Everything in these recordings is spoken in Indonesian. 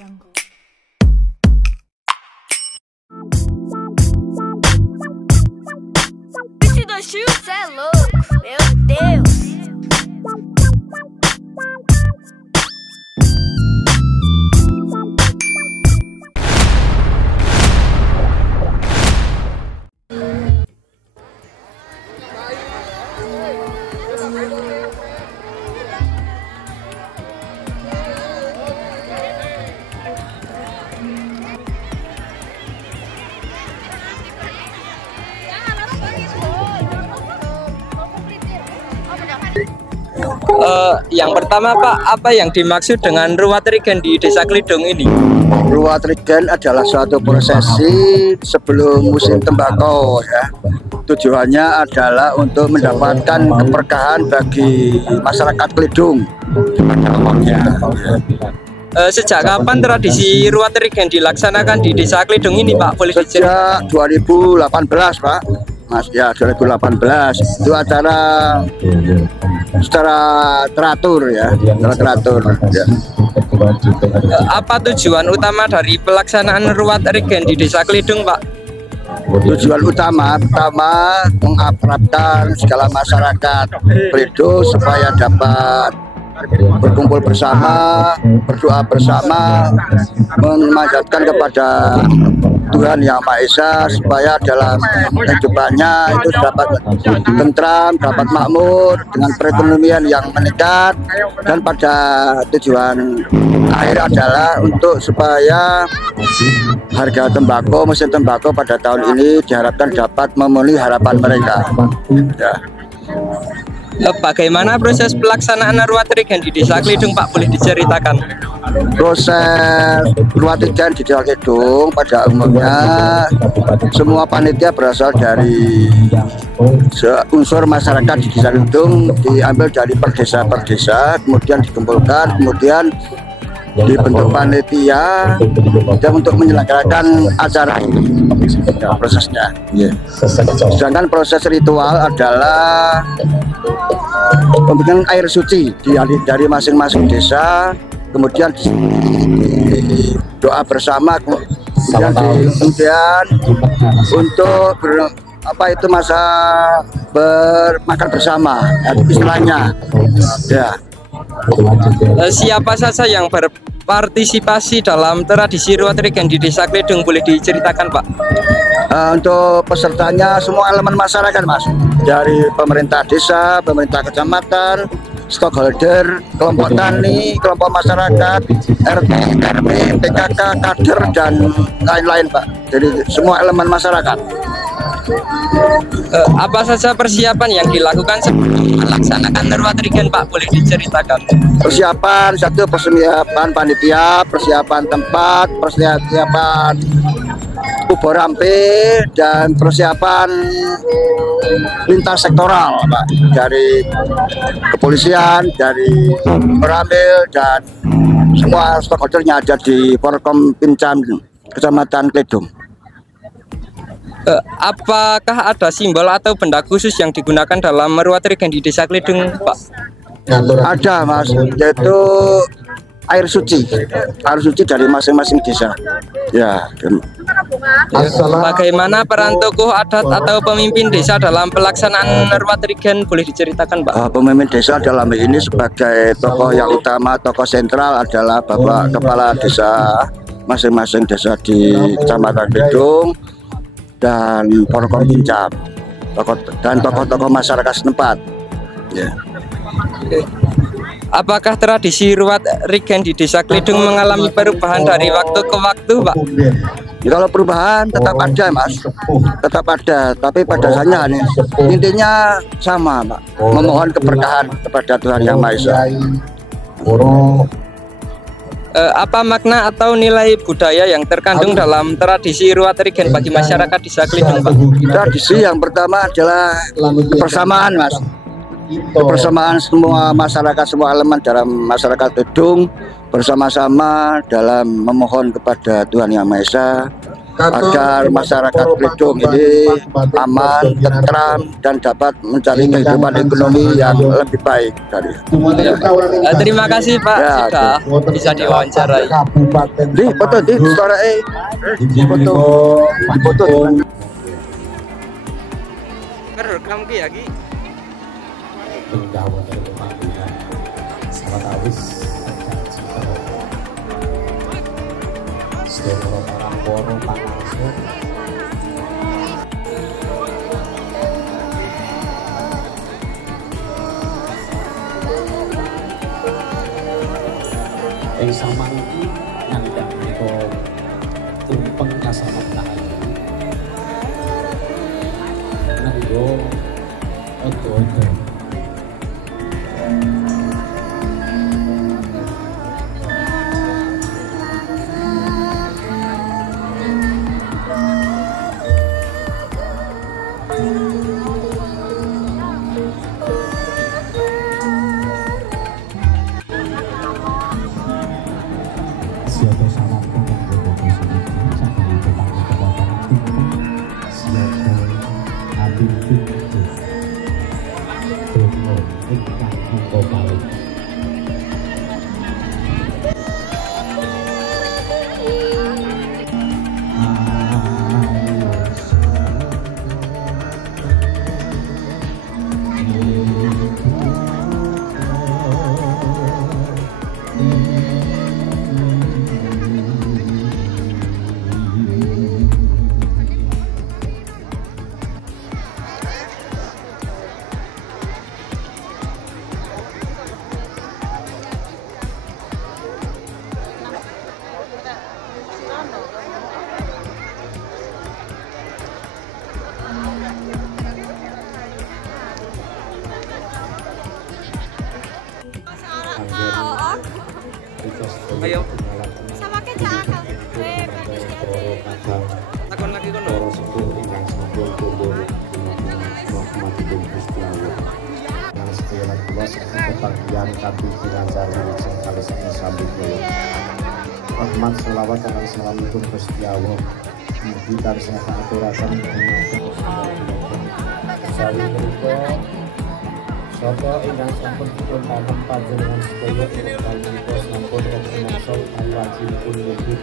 Esse dois tios é louco, meu Deus. Yang pertama Pak, apa yang dimaksud dengan ruat rigen di Desa Klidung ini? Ruat rigen adalah suatu prosesi sebelum musim tembakau ya. Tujuannya adalah untuk mendapatkan keberkahan bagi masyarakat Klidung pada umumnya. Sejak kapan tradisi ruat rigen dilaksanakan di Desa Klidung ini Pak? Boleh Sejak 2018 Pak. Mas ya, 2018 itu acara secara teratur ya, teratur ya. Apa tujuan utama dari pelaksanaan ruat rigen di Desa Klidung Pak? Tujuan utama pertama mengakrabkan segala masyarakat Klidung supaya dapat berkumpul bersama, berdoa bersama, memanjatkan kepada Tuhan Yang Maha Esa supaya dalam kehidupannya itu dapat tentram, dapat makmur dengan perekonomian yang meningkat, dan pada tujuan akhir adalah untuk supaya harga tembakau, musim tembakau pada tahun ini diharapkan dapat memenuhi harapan mereka. Ya. Bagaimana proses pelaksanaan ruat rigen di Desa Klidung Pak? Boleh diceritakan? Proses ruat rigen di Desa Klidung pada umumnya semua panitia berasal dari unsur masyarakat di Desa Klidung, diambil dari per desa, kemudian dikumpulkan, kemudian dibentuk panitia dan untuk menyelenggarakan acara ini ya, prosesnya. Yeah. Sedangkan proses ritual adalah pembikinan air suci dari masing-masing desa, kemudian doa bersama, kemudian untuk masa bermakan bersama istilahnya ya. Siapa saja yang berpartisipasi dalam tradisi ruat rigen di Desa Klidung, boleh diceritakan Pak? Untuk pesertanya semua elemen masyarakat Mas, dari pemerintah desa, pemerintah kecamatan, stakeholder, kelompok tani, kelompok masyarakat, RT, RW, PKK, kader, dan lain-lain Pak. Jadi semua elemen masyarakat. Apa saja persiapan yang dilakukan sebelum melaksanakan ruat rigen Pak? Boleh diceritakan? Persiapan satu, persiapan panitia, persiapan tempat, persiapan ubah rampe, dan persiapan lintas sektoral Pak, dari kepolisian, dari Peramil, dan semua stakeholdernya ada di Forkom Pincam Kecamatan Klidung. Apakah ada simbol atau benda khusus yang digunakan dalam ruat rigen di Desa Klidung Pak? Ada Mas, yaitu air suci dari masing-masing desa ya. Bagaimana peran tokoh adat atau pemimpin desa dalam pelaksanaan ruat rigen, boleh diceritakan Pak? Pemimpin desa dalam ini sebagai tokoh yang utama, tokoh sentral adalah Bapak Kepala Desa masing-masing desa di Kecamatan Klidung dan Forkom Pincam, dan tokoh-tokoh masyarakat setempat ya. Apakah tradisi ruat rigen di Desa Klidung mengalami perubahan dari waktu ke waktu Pak? Ya, kalau perubahan tetap ada Mas, tetap ada, tapi pada dasarnya intinya sama Pak, memohon keberkahan kepada Tuhan Yang Maha Esa. Apa makna atau nilai budaya yang terkandung dalam tradisi ruat rigen bagi masyarakat Desa Klidung Pak? Tradisi yang pertama adalah kebersamaan Mas, kebersamaan semua masyarakat, semua elemen dalam masyarakat Klidung bersama-sama dalam memohon kepada Tuhan Yang Maha Esa agar masyarakat Kledung ini aman, tentram, dan dapat mencari kehidupan ekonomi yang lebih baik. Terima kasih Pak sudah bisa diwawancarai. Di foto di suara foto. Rekam ki ya ki. Yang sama ini nanda itu tumpeng kasama tahan nando odo siapa salah Ayo. Sama kecak akal. Takon lagi kono. Rahmat selawat dan assalamualaikum Gusti Allah. Mugi tansah aturaken sari menika sapa ingkang sampun dipun tanam panjenengan sedaya ingkang menika sampun reksa kaliwajipun niku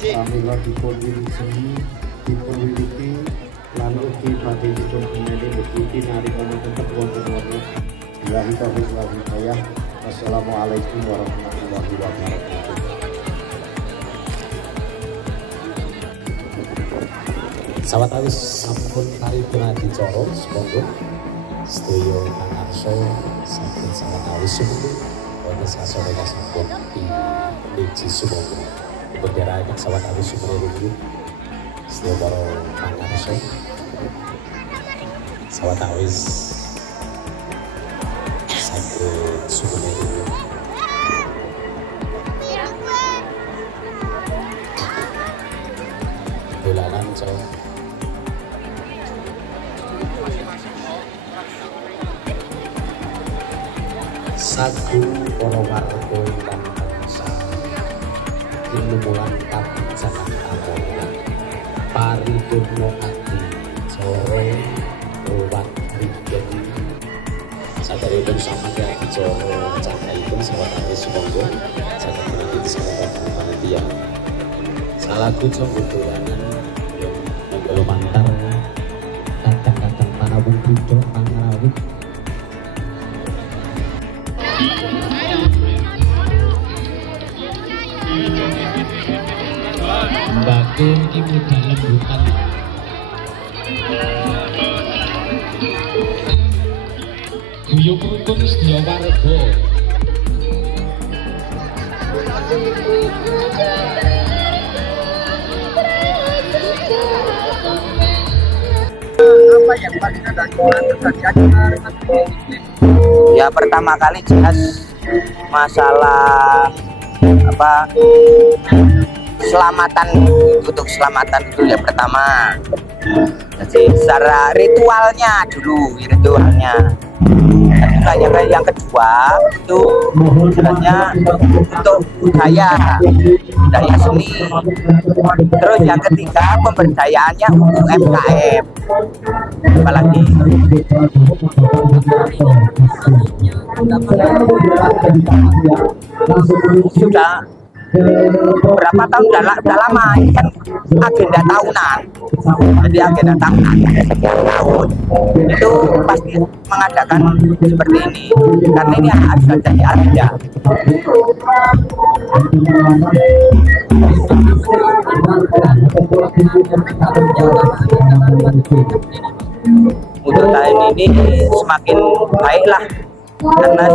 pramila dipun wiwiti dipun wiwiti lan ugi badhe dipun beneri bebuti nalika tetep wonten wonten ilahi taufiq wal hidayah. Wassalamualaikum warahmatullahi wabarakatuh. Sawetawis sampun paripurna dicara semoga sedaya pangarsa sampun sawetawis sumbu wonten sasana sampun dipuji semoga benderaken sawetawis sumberipun sedaya para pangarsa sawetawis sampun sumberipun dolanan Jawa sagu para warga ingkang bangsa tinumulan kabijakan kamolan paridurna adi jare ruwat rigen saderepun samangke acara cakaipun sawetawis monggo saged menika disambut panitia salaku coba dolanan monggo mantar kadang-kadang panawung budo pangrawuh Mbakku iki mudah lembutan guyub rukun sedaya warga Apa yang paling Anda ya pertama kali jelas masalah apa keselamatan, untuk keselamatan itu yang pertama. Jadi secara ritualnya dulu, ritualnya yang kedua itu sebenarnya untuk budaya seni. Terus yang ketiga pemberdayaannya untuk UMKM. Apalagi sudah berapa tahun, udah lama, ini kan agenda tahunan. Jadi agenda tahunan setiap tahun itu pasti mengadakan seperti ini, karena ini harus jadi agenda. Untuk tahun ini semakin baiklah, karena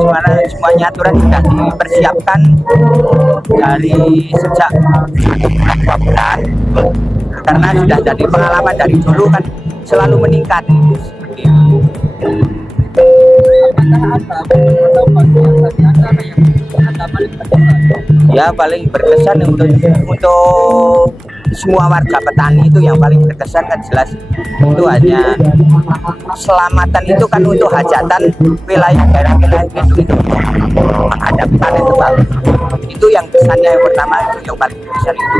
semuanya aturan sudah dipersiapkan dari sejak 2 bulan, karena sudah jadi pengalaman dari dulu kan selalu meningkat seperti itu. Ya paling berkesan untuk semua warga petani itu yang paling berkesan kan jelas itu hanya selamatan itu kan untuk hajatan wilayah daerah-wilayah itu menghadapi panen tebal. Itu yang kesannya yang pertama, itu yang paling berkesan itu.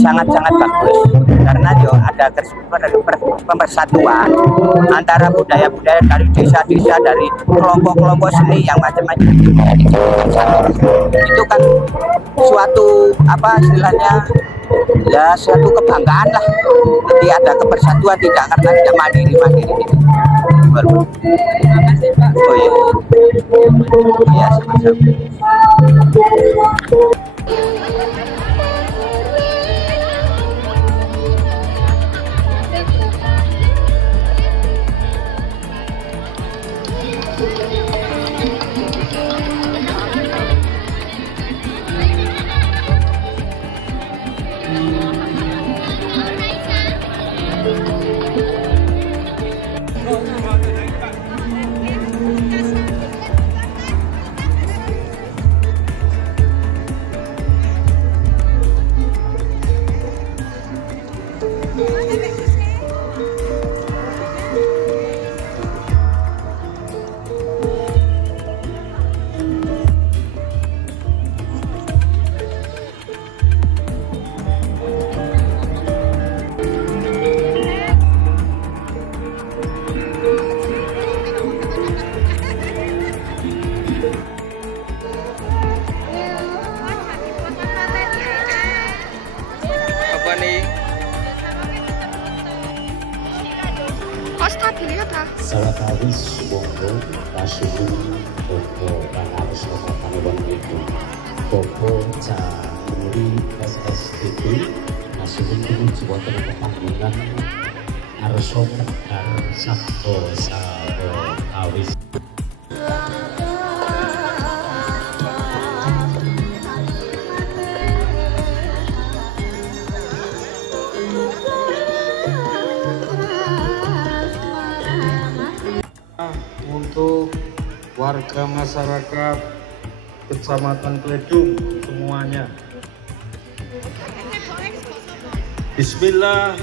Sangat-sangat bagus, karena ada pemersatuan antara budaya-budaya dari desa-desa, dari kelompok-kelompok seni yang macam-macam. Itu kan suatu istilahnya ya suatu kebanggaan lah. Jadi ada kepersatuan, tidak karena tidak mandiri gitu. Terima kasih Pak. Oh iya. Iya, sama-sama. Sawatawis monggo kasuwun Bobo Panarus Kabupaten itu Bobo Camuri SSDP kasuwun menuju wonten panggonan Arso Mekar Sabdo Sawatawis. Untuk warga masyarakat Kecamatan Kledung semuanya. Bismillah,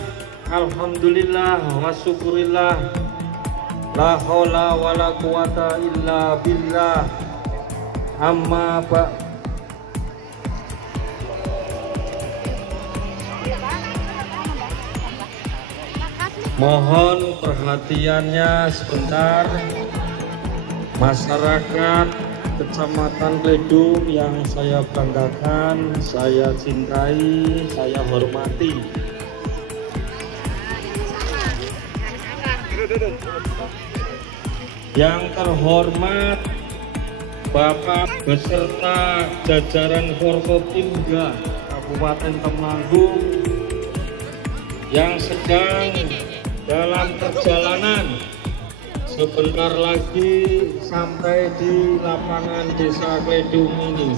alhamdulillah, wa syukurillah, la haula wa la quwata illa billah, amma ba. Mohon perhatiannya sebentar, masyarakat Kecamatan Kledung yang saya banggakan, saya cintai, saya hormati. Yang terhormat Bapak beserta jajaran Forkopimda Kabupaten Temanggung yang sedang dalam perjalanan, sebentar lagi sampai di lapangan Desa Kledung ini.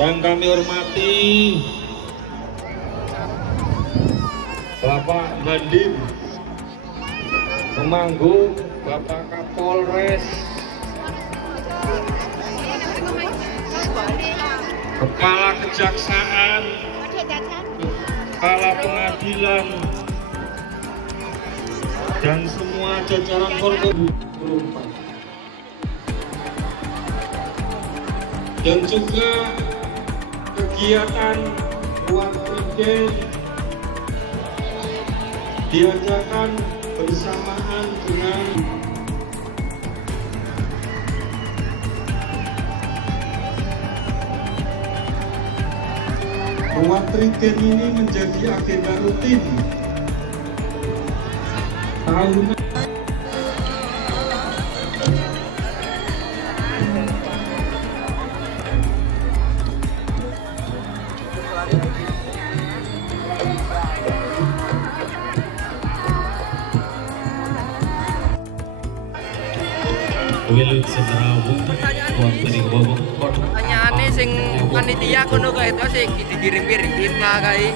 Yang kami hormati Bapak Dandim Temanggung, Bapak Kapolres Kepala Kejaksaan, Kepala Pengadilan, dan semua jajaran Forkopimda, dan juga kegiatan One Weekend diadakan bersamaan dengan One Weekend ini menjadi agenda rutin tahunan. Pertanyaannya sing panitia kono kae itu sing dikirim-kirim lah kae.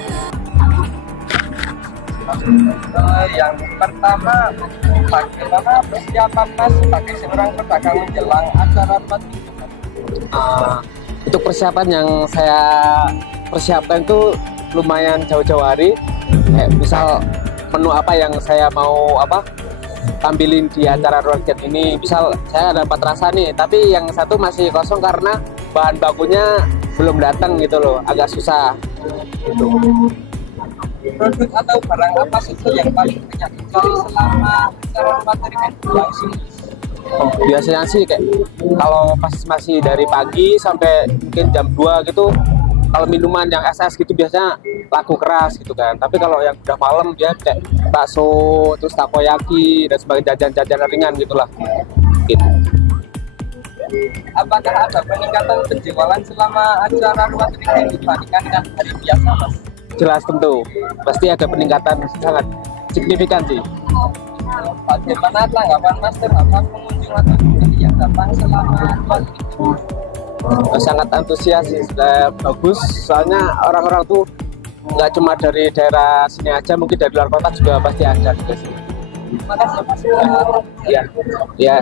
Yang pertama, bagaimana persiapan Mas sebagai seorang pedagang menjelang acara untuk persiapan yang saya persiapkan itu lumayan jauh-jauh hari. Misal menu apa yang saya mau tampilin di acara roket ini, misal saya ada 4 rasa nih, tapi yang satu masih kosong karena bahan bakunya belum datang gitu loh, agak susah gitu. Produk atau barang apa sih yang paling banyak dicari selama acara materi langsung? Biasanya sih kayak kalau pas masih dari pagi sampai mungkin jam 2 gitu, kalau minuman yang es gitu biasanya laku keras gitu kan. Tapi kalau yang udah malam dia kayak bakso, terus takoyaki dan sebagai jajan-jajan ringan gitulah. Gitu. Apakah ada peningkatan penjualan selama acara ruang weekend dibandingkan dengan hari biasa, Mas? Jelas tentu, pasti ada peningkatan sangat signifikan sih. Bagaimana tanggapan Mas terhadap pengunjung atau pembeli yang datang selama ruang weekend? Sangat antusias sih, bagus. Soalnya orang-orang tuh nggak cuma dari daerah sini aja, mungkin dari luar kota juga pasti ada di sini. Terima kasih Mas. Ya, ya.